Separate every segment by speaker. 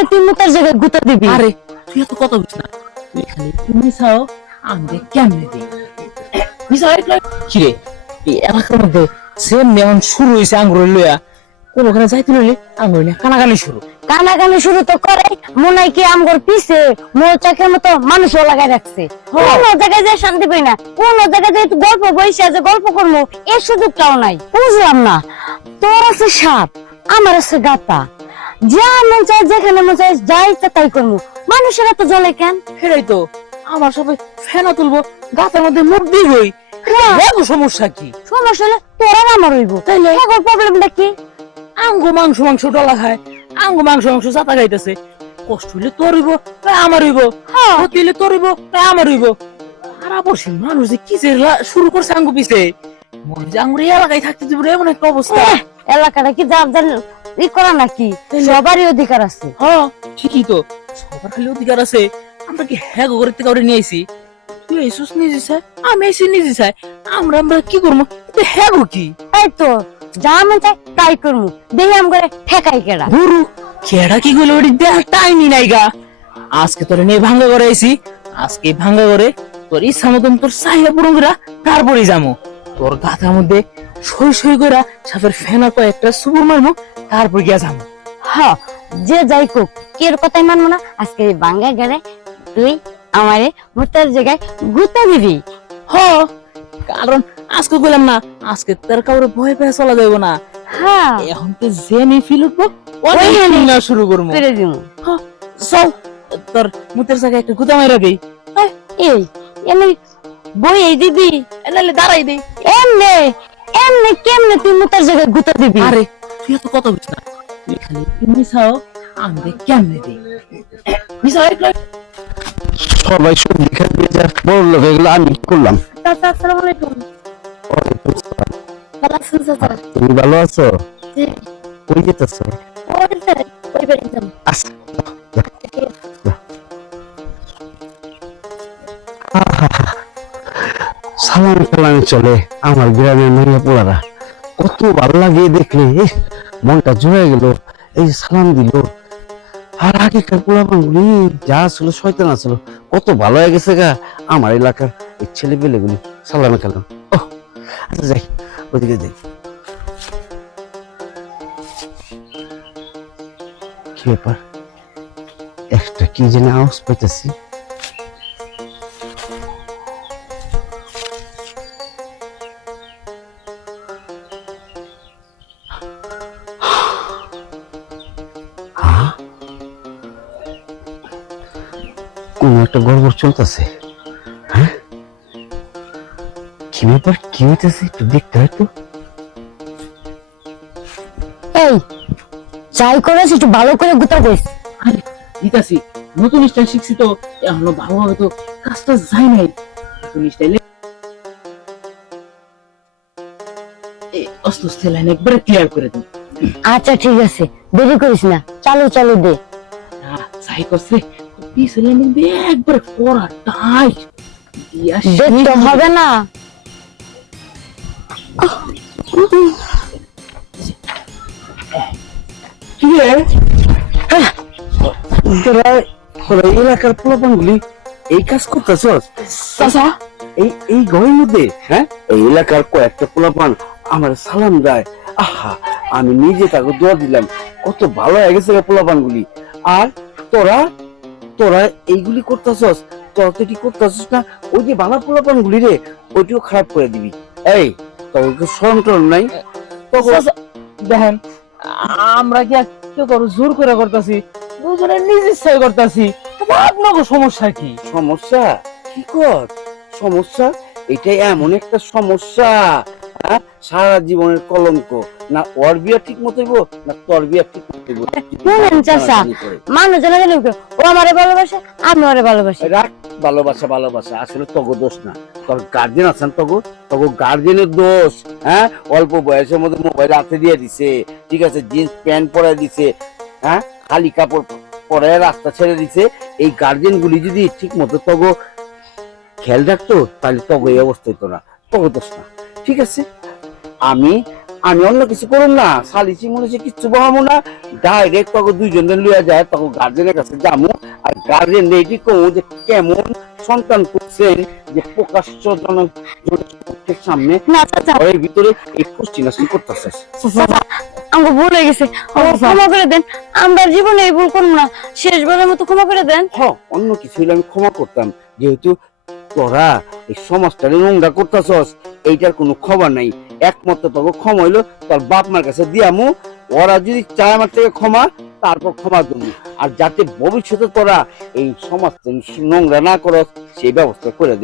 Speaker 1: কেমনে তুই মুখের জায়গায় গুতা দিবি।
Speaker 2: আরে তুই এত কথা বুঝ না। তুই খালি কেমনে দিই মিশাও কিরে এই এলাকার মধ্যে সেম নেওয়ান শুরু হয়েছে আঙ্গুর লইয়া। কোনখানে যাইতে লইলে আঙ্গুর নিয়ে কানাকানি শুরু।
Speaker 1: কানাকানি শুরু তো করে মনে কি আমগর পিছে? মৌচাকের মতো মানুষও লাগাই রাখছে। কোন জায়গায় যে শান্তি পাই না কোন জায়গায় যে একটু গল্প বইসে যে গল্প করব এর সুযোগটাও নাই। বুঝলাম না। তোর আছে সাপ আমার আছে গাতা। যা মন চায় যেখানে মন চায় যাই তা তাই করব। মানুষের এত জলে কেন?
Speaker 2: সেটাই তো। আমার সবাই ফেনা তুলবো গাছের মধ্যে মুখ দিবই দেখো সমস্যা কি?
Speaker 1: সমস্যা হলে তোর আমার হইব। তাইলে? এখন প্রবলেমটা কি?
Speaker 2: আঙ্গু মাংস মাংস ডলা খায়। আঙ্গু মাংস মাংস জাতা খাইতেছে। কষ্ট হইলে তোর হইব তাই আমার হইব।
Speaker 1: হ্যাঁ।
Speaker 2: ক্ষতি হইলে তোর হইব তাই আমার হইব। আর আবর্ষি মানুষ যে কি যে শুরু করছে আঙ্গু পিছে। মনে যে আঙ্গুর এলাকায় থাকতে দিব এমন একটা অবস্থা।
Speaker 1: এলাকাটা কি যার যার ই করা নাকি? সবারই অধিকার আছে।
Speaker 2: হ্যাঁ ঠিকই তো। সবার খালি অধিকার আছে। আমরা কি হ্যাঁ থেকে নিয়ে আইছি? তুই আইসুস নিজে চাই আমি আইসি নিজে চাই আমরা আমরা কি করব? হ্যাঁ গো কি?
Speaker 1: এই তো যা মন চায় তাই করব। দেখি আম করে ঠেকাই কেডা।
Speaker 2: গুরু কেডা কি গুলো ওটি দেখ নাই গা। আজকে তোর নিয়ে ভাঙ্গা করে আইছি। আজকে ভাঙ্গা করে তোর ইচ্ছা মতন তোর চাহিদা পূরণ করা তারপরে যাব তোর গাথার মধ্যে সই সই করা সাপের ফেনা কয়েকটা সুপুর মারবো তারপর গিয়া যাব।
Speaker 1: হ্যাঁ যে যাই কোক কের কথাই মানবো না? আজকে বাঙ্গা গেলে তুই আমারে মুতার জায়গায় গুতা দিবি।
Speaker 2: হ কারণ আজকে বললাম না আজকে তার কাউরে ভয় পেয়ে চলা যাইব না।
Speaker 1: হ্যাঁ
Speaker 2: এখন তো জেনে ফিল উঠবো। না শুরু করব।
Speaker 1: পেরে দিব
Speaker 2: হ্যাঁ, চল তোর মুতের জায়গায় একটা গুতা মাইরা দেই।
Speaker 1: এই এমনি বই এই দিবি?
Speaker 2: নাহলে দাঁড়াই দেই।
Speaker 1: এমনে এমনে কেমনে তুই মুতার জায়গায় গুতা দিবি?
Speaker 2: আরে তুই এত কথা বুঝ না। তুই খালি তুমি চাও কেমনে দিই মিশাও
Speaker 3: সবাই সবজি খাইতে যা বড় লোক এগুলো আমি করলাম।
Speaker 1: চাচা আসসালামু আলাইকুম।
Speaker 3: ওয়ালাইকুম আসসালাম।
Speaker 1: ভালো আছেন চাচা?
Speaker 3: তুমি ভালো আছো?
Speaker 1: জি।
Speaker 3: কই যেতেছো?
Speaker 1: ওই ওই বাড়ি যাম
Speaker 3: আচ্ছা সালাম কালামে চলে আমার গ্রামের মেয়ে পোলারা। কত ভালো লাগে দেখলে মনটা জুড়ে গেল, এই সালাম দিল। আর আগেকার পোলাপানগুলি যা ছিল, শয়তান আছিল, কত ভালো হয়ে গেছে গা। আমার এলাকার এই ছেলে পেলেগুলি সালামে কালাম। ও আচ্ছা যাই, ওদিকে যাই। কি ব্যাপার? একটা কি যেন আওয়াজ পাইতেছি। কোন একটা গড়বড় চলতেছে। হ্যাঁ? কি ব্যাপার? কি হইতেছে? একটু দেখতে হয় তো।
Speaker 1: এই যাই করেছ একটু ভালো করে গুতা
Speaker 2: আরে দিতাছি নতুন স্টাইল শিখছি তো এখনও ভালোভাবে তো কাজটা যায় নাই। নতুন স্টাইলে অস্ত অস্ত লাইন একবারে ক্লিয়ার করে দিই
Speaker 1: আচ্ছা ঠিক আছে দেরি করিস না চালু চালু দে।
Speaker 2: না যাই করছে। একবারে টাইট দিয়া
Speaker 1: দেখতে হবে না।
Speaker 3: তোরা তোরা এই কাজ
Speaker 2: চাচা।
Speaker 3: ঘরের মধ্যে হ্যাঁ? এই এলাকার কয়েকটা পোলাপান আমার সালাম দেয়। আহা আমি নিজে তাকে দোয়া দিলাম। কত ভালো হয়ে গেছে রে পোলাপানগুলি। আর তোরা তোরা এইগুলি করতেছস তোরা তো কি করতেছস না? ওই যে বালা পোলাপানগুলি রে ওইটিও খারাপ করে দিবি। এই তোকে শরম টরম নাই?
Speaker 2: দেখেন আমরা কি কেউ করো জোর করে করতেছি? দুজনে নিজ ইচ্ছায় করতেছি। আপনাকে সমস্যা কি?
Speaker 3: সমস্যা? কি কর? সমস্যা? এটা এমন একটা সমস্যা। সারা জীবনের কলঙ্ক। না ওর বিয়া ঠিক মতো না তোর বিয়া ঠিক মতো
Speaker 1: শুনেন চাচা মানুষ জানা জানি ও আমারে ভালোবাসে আমি ওরে ভালোবাসি।
Speaker 3: রাখ ভালোবাসা ভালোবাসা আসলে তগো দোষ না। তোর গার্জেন আছেন তগো তগো গার্জেনের দোষ হ্যাঁ? অল্প বয়সের মধ্যে মোবাইল হাতে দিয়ে দিছে ঠিক আছে জিন্স প্যান্ট পরে দিছে হ্যাঁ? খালি কাপড় পরে রাস্তা ছেড়ে দিছে। এই গার্জেন গুলি যদি ঠিক মতো তগো খেয়াল রাখতো তাহলে তগো এই অবস্থা হতো না। তগো দোষ না। ঠিক আছে? আমি আমি অন্য কিছু করুম না। সালিসি মনে হচ্ছে কিচ্ছু বহামো না। ডাইরেক্ট তখন দুইজনে লইয়া যায় তখন গার্জেনের কাছে যামু। আর গার্জেন রেডি করব যে কেমন সন্তান করছেন যে প্রকাশ্য জন সামনে ঘরের ভিতরে এই পুষ্টি নষ্ট করতেছে।
Speaker 1: আমাকে ভুল হয়ে গেছে। আমাকে ক্ষমা করে দেন। আমরা জীবনে এই ভুল করব না। শেষবারের মতো ক্ষমা করে দেন।
Speaker 3: হ অন্য কিছু হলে আমি ক্ষমা করতাম। যেহেতু তোরা এই সমাজটারে নোংরা করতেছস এইটার কোনো খবর নাই। একমাত্র তোকে ক্ষমা হইল তোর বাপ মার কাছে দিয়ামু ওরা যদি চায় আমার থেকে ক্ষমা তারপর ক্ষমা দেবো আর যাতে ভবিষ্যতে তোরা এই সমাজ নোংরা না করস সেই ব্যবস্থা করে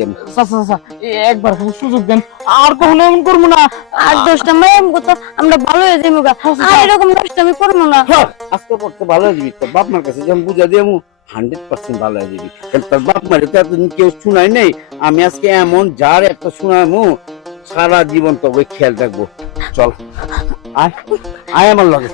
Speaker 2: এ একবার সুযোগ দেন। আর কখনো এমন করব না।
Speaker 1: আর দোষটা মায়াম কত আমরা ভালো হয়ে যাব আর এরকম দোষটা আমি করব না।
Speaker 3: হ্যাঁ, আজকে পড়তে ভালো হয়ে যাবি। তোর বাপ মার কাছে যখন বুঝা দিয়ামু হান্ড্রেড পার্সেন্ট ভালো হয়ে যাবি। তার বাপ মারে তো এতদিন কেউ শুনাই নেই। আমি আজকে এমন যার একটা শোনামু, সারা জীবন তবে খেয়াল রাখব। চল, আয় আয় আমার লগে।